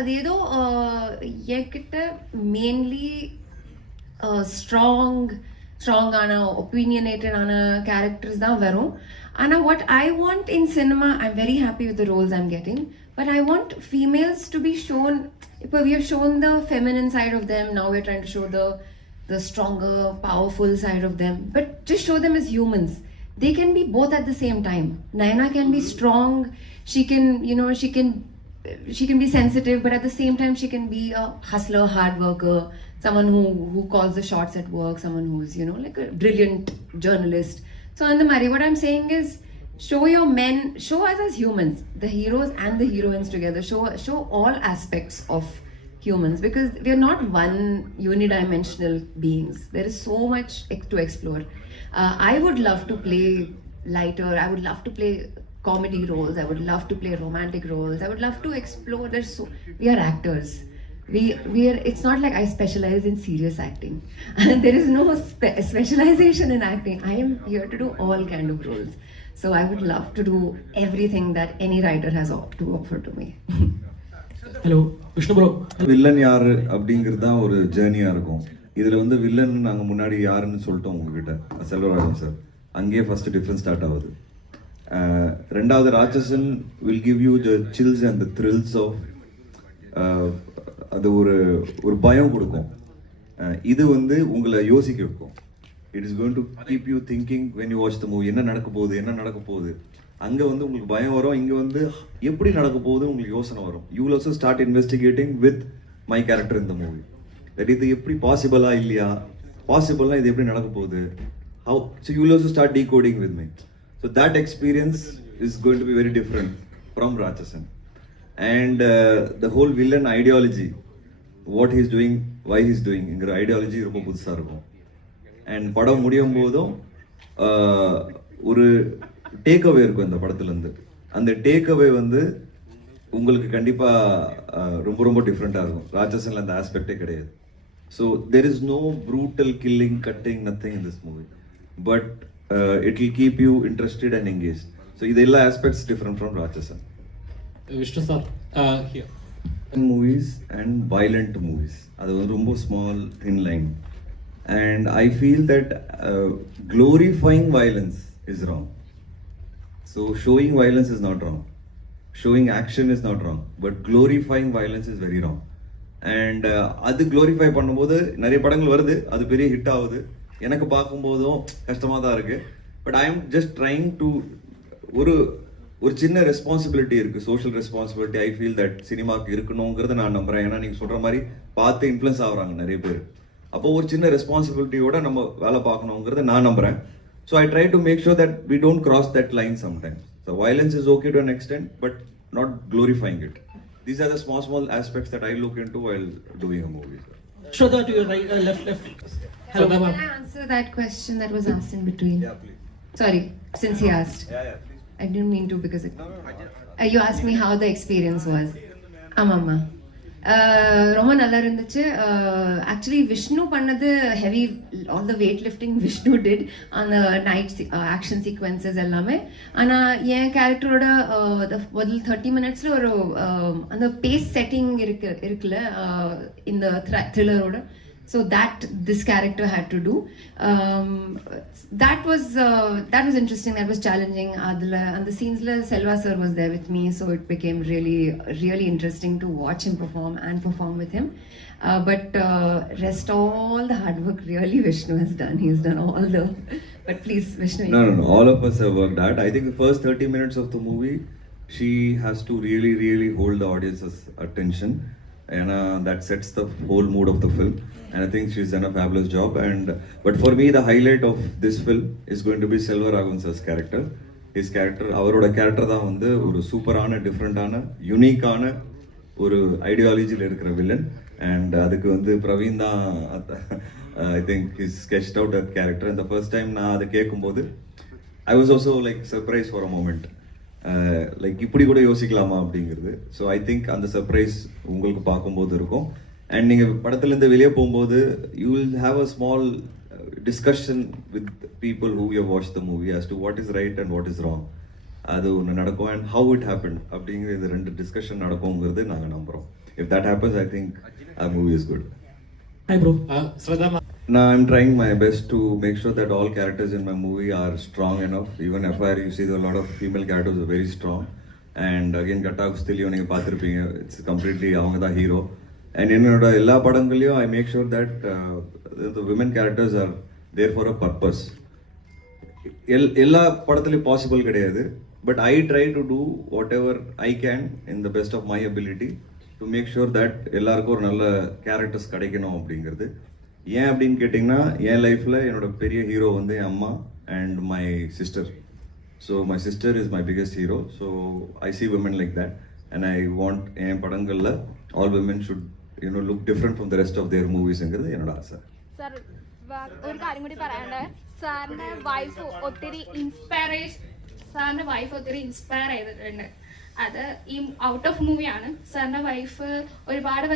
அது ஏதோ என்கிட்ட மெயின்லி ஸ்ட்ராங்கான ஒப்பீனியனேட்டடான கேரக்டர்ஸ் தான் வரும். ஆனால் what I want in cinema, I'm very happy with the roles I'm getting, but I want females to be shown. We have shown the feminine side of them, now we're trying to show the stronger, powerful side of them, but just show them as humans. They can be both at the same time. Naina can be strong, she can be sensitive, but at the same time she can be a hustler, hard worker, someone who calls the shots at work, someone who's like a brilliant journalist. So on the Mari, what I'm saying is, show your men, show us as humans, the heroes and the heroines together. Show all aspects of humans, because we are not one unidimensional beings. There is so much to explore. I would love to play lighter. I would love to play comedy roles. I would love to play romantic roles. I would love to explore. We are actors. We are. It's not like I specialize in serious acting. There is no specialization in acting. I am here to do all kind of roles. So I would love to do everything that any writer has to offer to me. Hello Vishnu bro, villain யாரு அப்படிங்கிறது தான் ஒரு ஜேர்னியா இருக்கும். இதுல வில்லன் நாங்க முன்னாடி யாருன்னு சொல்லிட்டோம் உங்ககிட்ட, செல்வராஜன் சார். அங்கேயே ஃபர்ஸ்ட் டிஃபரன்ஸ் ஸ்டார்ட் ஆகுது. ரெண்டாவது Ratsasan will give you the chills and the thrills of, அது ஒரு பயம் கொடுக்கும். இது உங்களை யோசிக்க வைக்கும். It is going to keep you thinking when you watch the movie. என்ன நடக்க போகுது. அங்கே உங்களுக்கு பயம் வரும், இங்கே எப்படி நடக்க போகுது உங்களுக்கு யோசனை வரும். You will also start investigating with my character in the movie. That இது எப்படி பாசிபிளா இல்லையா, பாசிபிள்னா இது எப்படி நடக்க போகுது, how. So you will also start decoding with me. So that experience is going to be very different from Ratsasan. And the whole villain ideology, what he's doing, why he's டூயிங்கிற ஐடியாலஜி ரொம்ப புதுசாக இருக்கும். அண்ட் படம் முடியும் போதும் ஒரு டேக் அவே இருக்கும் இந்த படத்துலேருந்து. அந்த டேக் அவே உங்களுக்கு கண்டிப்பாக ரொம்ப ரொம்ப டிஃப்ரெண்ட்டாக இருக்கும். ராட்சசனில் அந்த ஆஸ்பெக்டே கிடையாது. So there is no brutal killing, cutting, nothing in this movie, but it will keep you interested and engage. So இது எல்லா aspects different from Ratsasan. Vishnu sir, movies and violent movies, அது ரொம்ப small thin line. And I feel that glorifying violence is wrong. So showing violence is not wrong. Showing action is not wrong. But glorifying violence is very wrong. And அது glorify பண்ணும்போது நிறைய படங்கள் வருது, அது பெரிய ஹிட் ஆகுது. எனக்கு பார்க்கும்போதும் கஷ்டமாக தான் இருக்கு. But I am just trying to ஒரு சின்ன ரெஸ்பான்சிபிலிட்டி இருக்கு, social responsibility. I feel that சினிமாவுக்கு இருக்கணுங்கிறத நான் நம்புறேன். ஏன்னா நீங்கள் சொல்ற மாதிரி பார்த்து இன்ஃப்ளூயன்ஸ் ஆகுறாங்க நிறைய பேர். அப்போ ஒரு சின்ன ரெஸ்பான்சிபிலிட்டியோட நம்ம வேலை பார்க்கணுங்கிறத நான் நம்புறேன். So I try to make sure that we don't cross that line sometimes. So violence is okay to an extent, but not glorifying it. These are the small aspects that I look into while doing a movie. Shraddha, to your right, left. Hello, Can I answer that question that was asked in between? Yeah, please. Sorry, since he asked. Yeah, please. I didn't mean to, because you asked me how the experience was. Amama. ரொம்ப நல்லா இருந்துச்சு. ஆக்சுவலி விஷ்ணு பண்ணது heavy, all the weight lifting Vishnu டிட் அந்த night action sequences எல்லாமே. ஆனால் என் கேரக்டரோட முதல் 30 மினிட்ஸில் ஒரு அந்த பேஸ் செட்டிங் இருக்குல்ல இந்த த்ரில்லரோட. So that this character had to do. That was interesting. That was challenging. And the scenes la Selva sir was there with me, so it became really interesting to watch him perform with him. But rest all the hard work really Vishnu has done. He's done all the. But please, Vishnu. No. All of us have worked hard. I think the first 30 minutes of the movie, she has to really hold the audience's attention. And that sets the whole mood of the film, and I think she's done a fabulous job. But for me, the highlight of this film is going to be Selvaraghavan sir's character. His character, அவரோட கேரக்டர் தான் ஒரு சூப்பரான, டிஃப்ரெண்டான, யூனிக்கான ஒரு ஐடியாலஜியில் இருக்கிற villain. And அதுக்கு பிரவீன் தான் I think his sketched out that character. அந்த ஃபர்ஸ்ட் டைம் நான் அதை கேட்கும்போது I was also like surprise for a moment. Like இப்படி கூட யோசிக்கலாமா அப்படிங்கிறது. ஸோ ஐ திங்க் அந்த சர்ப்ரைஸ் உங்களுக்கு பார்க்கும்போது இருக்கும். அண்ட் நீங்கள் படத்துலேருந்து வெளியே போகும்போது you will have a small discussion with people who you watch the movie as to what is right and what is wrong. அது ஒன்று நடக்கும். அண்ட் ஹவு இட் ஹேப்பன் அப்படிங்கிற இது 2 டிஸ்கஷன் நடக்குங்கிறது நாங்கள் நம்புகிறோம். If that happens, I think our movie is good. Hi bro. Shraddha Now I'm trying my best to make sure that all characters in my movie are strong enough. Even FIR, you see a lot of female characters are very strong. And again, Gatta Kusthiliyo நீங்க பார்த்திருப்பீங்க. It's completely அவங்க தான் hero. And என்னோட எல்லா படங்களையும் I make sure that the women characters are there for a purpose. எல்லா படத்துலையும் பாசிபிள் கிடையாது. But I try to do whatever I can in the best of my ability to make sure that எல்லாருக்கும் ஒரு நல்ல கேரக்டர்ஸ் கிடைக்கணும் அப்படிங்கிறது. ஏன் அப்படின்னு கேட்டிங்கன்னா என் லைஃப்பில் என்னோட பெரிய ஹீரோ வந்து என் அம்மா and my sister. So my sister is my biggest hero. So I see women like that and I want என் படங்களில் all women should you know look different from the rest of their மூவிஸ்ங்கிறது என்னோட ஆசை. സാർ ഒരു കാര്യം കൂടി പറയാനുണ്ട്. സാറിന്റെ വൈഫ് ഒത്തിരി ഇൻസ്പയർ ചെയ്തിട്ടുണ്ട്. അത് ഈ ഔട്ട് ഓഫ് മൂവിയാണ്. സാറിന്റെ വൈഫ് ഒരുപാട്